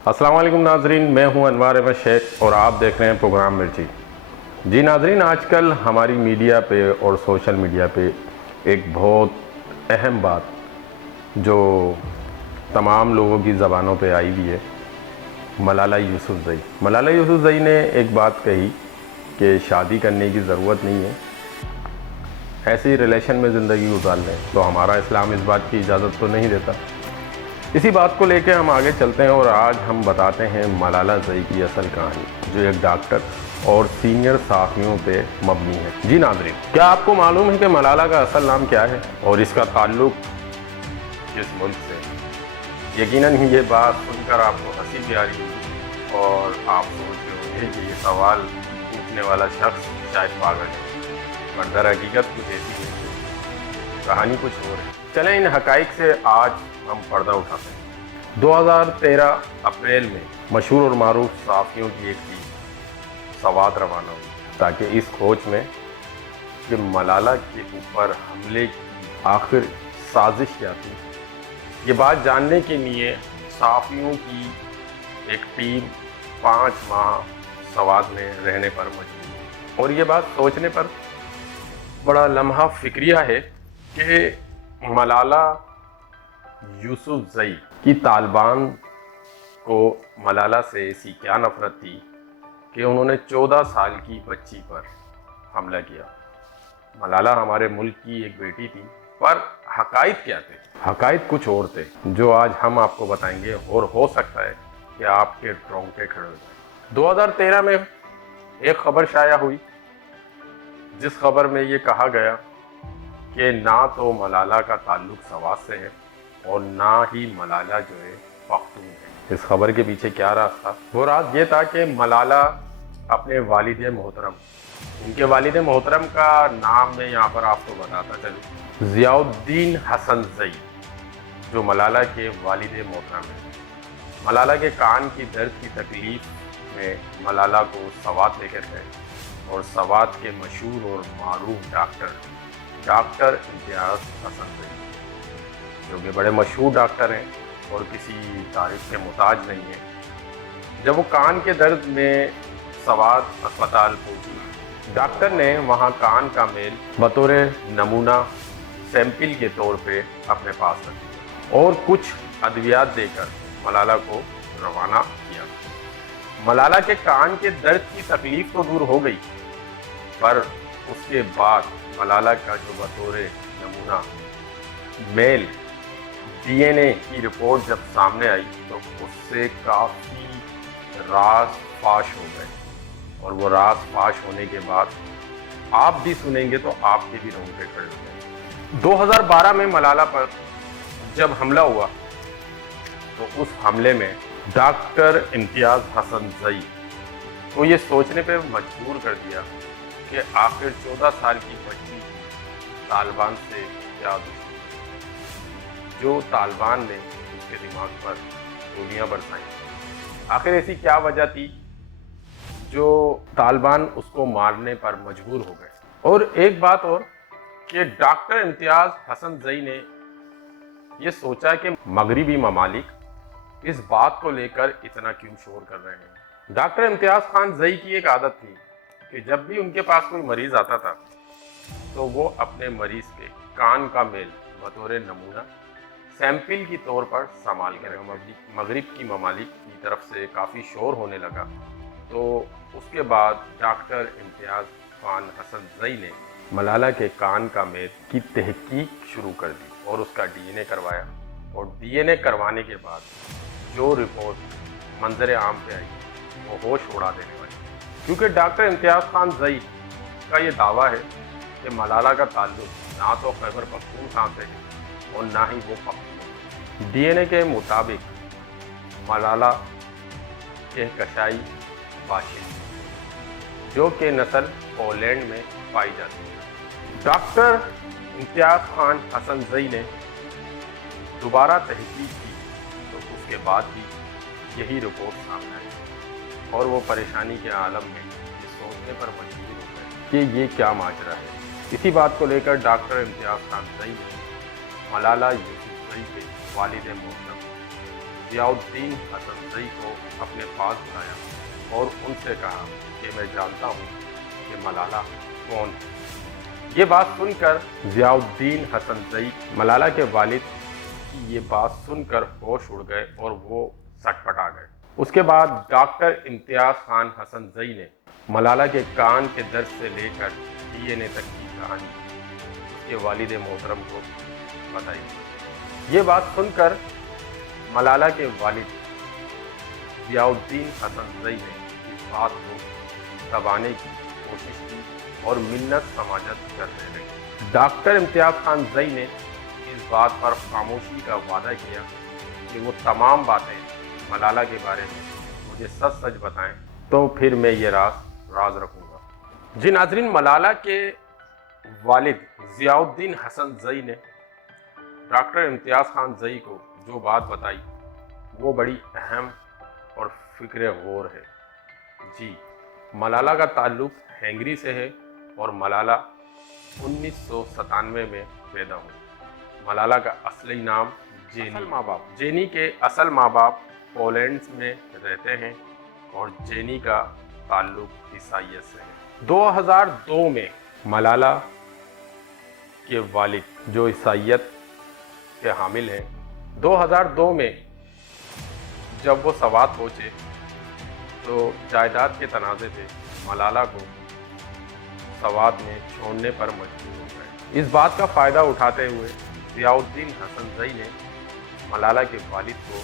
अस्सलाम वालेकुम नाजरीन, मैं हूं अनवार अहमद शेख और आप देख रहे हैं प्रोग्राम मिर्ची। जी नाजरीन, आजकल हमारी मीडिया पे और सोशल मीडिया पे एक बहुत अहम बात जो तमाम लोगों की ज़बानों पे आई हुई है, मलाला यूसुफ़ज़ई। मलाला यूसुफ़ज़ई ने एक बात कही कि शादी करने की ज़रूरत नहीं है, ऐसे ही रिलेशन में ज़िंदगी गुजार लें। तो हमारा इस्लाम इस बात की इजाज़त तो नहीं देता। इसी बात को लेकर हम आगे चलते हैं और आज हम बताते हैं मलाला ज़ई की असल कहानी, जो एक डॉक्टर और सीनियर सहाफ़ियों पे मबनी है। जी नाज़रीन, क्या आपको मालूम है कि मलाला का असल नाम क्या है और इसका ताल्लुक़ किस मुल्क से है? यकीनन ही ये बात सुनकर आपको हंसी भी आ रही होगी और आप सोच रहे होंगे कि ये सवाल पूछने वाला शख्स शायद पागल है, पर दर हकीकत कुछ ऐसी नहीं है, कहानी कुछ और है। चलें इन हक़ाइक़ से आज हम पर्दा उठाते हैं। 2013 अप्रैल में मशहूर और मारूफ सहाफ़ियों की एक टीम सवात रवाना हुई ताकि इस खोज में कि मलाला के ऊपर हमले की आखिर साजिश क्या थी, ये बात जानने के लिए सहाफ़ियों की एक टीम 5 माह सवात में रहने पर मजबूर हुई। और ये बात सोचने पर बड़ा लम्हा फ़िक्रिया है कि मलाला यूसुफ़ज़ई की तालिबान को मलाला से ऐसी क्या नफ़रत थी कि उन्होंने 14 साल की बच्ची पर हमला किया। मलाला हमारे मुल्क की एक बेटी थी, पर हक़ाइक़ क्या थे? हक़ाइक़ कुछ और थे जो आज हम आपको बताएंगे और हो सकता है कि आपके रोंगटे खड़े हो जाएं। 2013 में एक खबर शाया हुई जिस खबर में ये कहा गया कि ना तो मलाला का ताल्लुक़ सवात से है और ना ही मलाला जो है पख्तून है। इस खबर के पीछे क्या राज था? वो राज ये था कि मलाला अपने वालिद मोहतरम, उनके वालिद मोहतरम का नाम मैं यहाँ पर आपको बताता चलूँ, ज़ियाउद्दीन हसन ज़ई, जो मलाला के वालिद मोहतरम हैं। मलाला के कान की दर्द की तकलीफ़ में मलाला को सवात लेकर गए और सवात के मशहूर और मारूफ डॉक्टर इम्तियाज़ हसन ज़ई, जो कि बड़े मशहूर डॉक्टर हैं और किसी तारीफ के मुताज नहीं है, जब वो कान के दर्द में सवात अस्पताल पहुंची, डॉक्टर ने वहां कान का मेल बतौर नमूना सैंपल के तौर पे अपने पास रख दिया और कुछ अद्वियात देकर मलाला को रवाना किया। मलाला के कान के दर्द की तकलीफ तो दूर हो गई, पर उसके बाद मलाला का जो बतौर नमूना मेल DNA की रिपोर्ट जब सामने आई तो उससे काफ़ी राज फाश हो गए और वो राज फाश होने के बाद आप भी सुनेंगे तो आपके भी रोंगटे खड़े हो जाएंगे। 2012 में मलाला पर जब हमला हुआ तो उस हमले में डॉक्टर इम्तियाज़ हसन ज़ई को ये सोचने पे मजबूर कर दिया कि आखिर 14 साल की बच्ची तालिबान से क्या दुश्मनी, जो तालिबान ने उसके दिमाग पर गोलियां बरसाई। आखिर ऐसी क्या वजह थी जो तालिबान उसको मारने पर मजबूर हो गए? और एक बात और कि डॉक्टर इम्तियाज़ हसन ज़ई ने ये सोचा कि मगरिबी ममालिक इस बात को लेकर इतना क्यों शोर कर रहे हैं। डॉक्टर इम्तियाज़ खान ज़ई की एक आदत थी कि जब भी उनके पास कोई मरीज़ आता था तो वो अपने मरीज़ के कान का मेल बतौर नमूना सैंपल की तौर पर संभाल कर मगरिब की ममालिक की तरफ से काफ़ी शोर होने लगा, तो उसके बाद डॉक्टर इम्तियाज़ खान हसन ज़ई ने मलाला के कान का मेल की तहकीक शुरू कर दी और उसका DNA करवाया। और DNA करवाने के बाद जो रिपोर्ट मंजर आम पे आई वो होश उड़ा देने वाली, क्योंकि डॉक्टर इम्तियाज़ खान ज़ई का ये दावा है कि मलाला का ताल्लुक़ ना तो खैबर पख्तूनख्वा से है और ना ही वो पख्तून। DNA के मुताबिक मलाला के कशाई बाशिंदे, जो कि नस्ल पोलैंड में पाई जाती है। डॉक्टर इम्तियाज़ खान हसन ज़ई ने दोबारा तहकीक की तो उसके बाद भी यही रिपोर्ट सामने आई और वो परेशानी के आलम में ये सोचने पर मजबूर हो गए कि ये क्या माजरा है। इसी बात को लेकर डॉक्टर इम्तियाज़ खान ज़ई ने मलाला यूसुफ़ज़ई के वालिद मोहतरम ضیاء الدین حسن کو اپنے پاس بلایا اور ان سے کہا کہ میں جانتا ہوں کہ ملالہ کون ہے۔ یہ بات سن کر ضیاء الدین حسن ملالہ کے والد کی یہ بات سن کر ہوش اڑ گئے اور وہ سٹپٹا گئے۔ اس کے بعد ڈاکٹر امتیاز خان حسن نے ملالہ کے کان کے درد سے لے کر DNA تک کی کہانی اس کے والد محترم کو بتائی۔ یہ بات سن کر ملالہ کے والد ضیاء الدین حسن نے اس بات کو دبانے کی کوشش کی اور منت سماجت کرنے لگے۔ ڈاکٹر امتیاز خان نے اس بات پر خاموشی کا وعدہ کیا کہ وہ تمام باتیں ملالہ کے بارے میں مجھے سچ سچ بتائیں تو پھر میں یہ راز رکھوں گا۔ جی ناظرین، ملالہ کے والد ضیاء الدین حسن نے ڈاکٹر امتیاز خان کو جو بات بتائی وہ بڑی اہم اور فکر غور ہے۔ جی، ملالہ کا تعلق ہنگری سے ہے اور ملالہ 1997 میں پیدا ہوئی۔ ملالہ کا اصلی نام جینی کے اصل ماں باپ پولینڈ میں رہتے ہیں اور جینی کا تعلق عیسائیت سے ہے۔ 2002 میں ملالہ کے والد جو عیسائیت کے حامل ہیں، 2002 میں جب وہ سوات پہنچے تو جائیداد کے تنازع سے ملالہ کو سوات میں چھوڑنے پر مجبور ہو گئے۔ اس بات کا فائدہ اٹھاتے ہوئے ضیاء الدین حسن نے ملالہ کے والد کو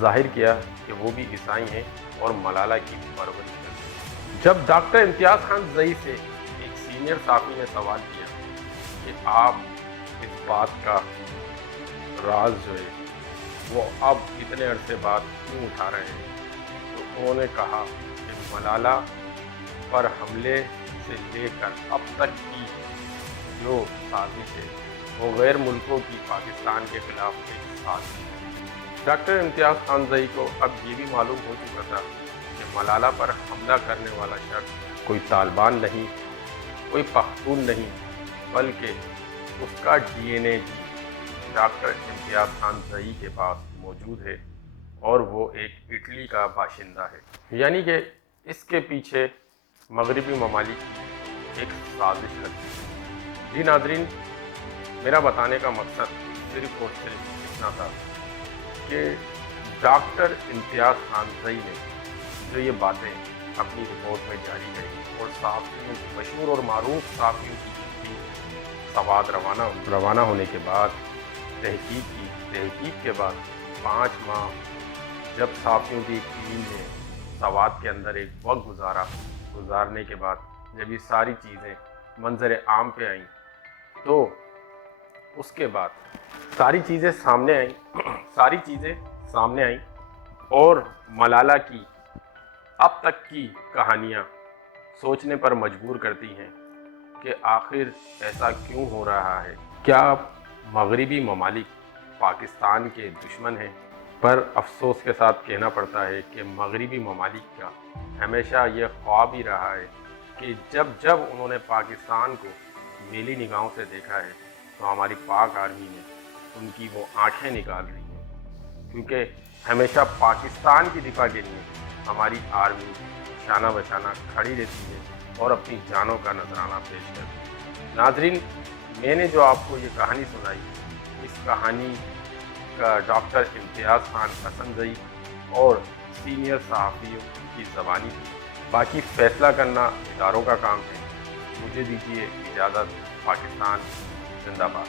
ظاہر کیا کہ وہ بھی عیسائی ہیں اور ملالہ کی پرورش کرتے ہیں۔ جب ڈاکٹر امتیاز خان سے ایک سینئر صحافی نے سوال کیا کہ آپ اس بات کا راز جو ہے وہ اب اتنے عرصے بعد کیوں اٹھا رہے ہیں، تو انہوں نے کہا کہ ملالہ پر حملے سے لے کر اب تک کی جو سازش ہے وہ غیر ملکوں کی پاکستان کے خلاف ایک سازش ہے۔ ڈاکٹر امتیاز خان کو اب یہ بھی معلوم ہو چکا تھا کہ ملالہ پر حملہ کرنے والا شخص کوئی طالبان نہیں، کوئی پختون نہیں، بلکہ اس کا DNA ڈاکٹر امتیاز خان کے پاس موجود ہے اور وہ ایک اٹلی کا باشندہ ہے، یعنی کہ اس کے پیچھے مغربی ممالک کی ایک سازش لگتی ہے۔ جی ناظرین، میرا بتانے کا مقصد صرف اور صرف اتنا تھا کہ ڈاکٹر امتیاز خان نے جو یہ باتیں اپنی رپورٹ میں جاری کی اور صحافیوں، مشہور اور معروف صحافیوں کی سوات روانہ ہونے کے بعد تحقیق کے بعد 5 ماہ جب صحافیوں کی ایک ٹیم نے سوات کے اندر ایک وقت گزارنے کے بعد جب یہ ساری چیزیں منظر عام پہ آئیں تو اس کے بعد ساری چیزیں سامنے آئیں اور ملالہ کی اب تک کی کہانیاں سوچنے پر مجبور کرتی ہیں کہ آخر ایسا کیوں ہو رہا ہے۔ کیا مغربی ممالک پاکستان کے دشمن ہیں؟ پر افسوس کے ساتھ کہنا پڑتا ہے کہ مغربی ممالک کا ہمیشہ یہ خواب ہی رہا ہے کہ جب انہوں نے پاکستان کو میلی نگاہوں سے دیکھا ہے تو ہماری پاک آرمی نے ان کی وہ آنکھیں نکال رہی ہیں، کیونکہ ہمیشہ پاکستان کی دفاع کے لیے ہماری آرمی شانہ بشانہ کھڑی رہتی ہے اور اپنی جانوں کا نذرانہ پیش کرتی ہے۔ ناظرین، میں نے جو آپ کو یہ کہانی سنائی، اس کہانی کا ڈاکٹر امتیاز خان حسن اور سینئر صحافیوں کی زبانی تھی۔ باقی فیصلہ کرنا اداروں کا کام ہے۔ مجھے دیجیے اجازت۔ پاکستان زندہ باد۔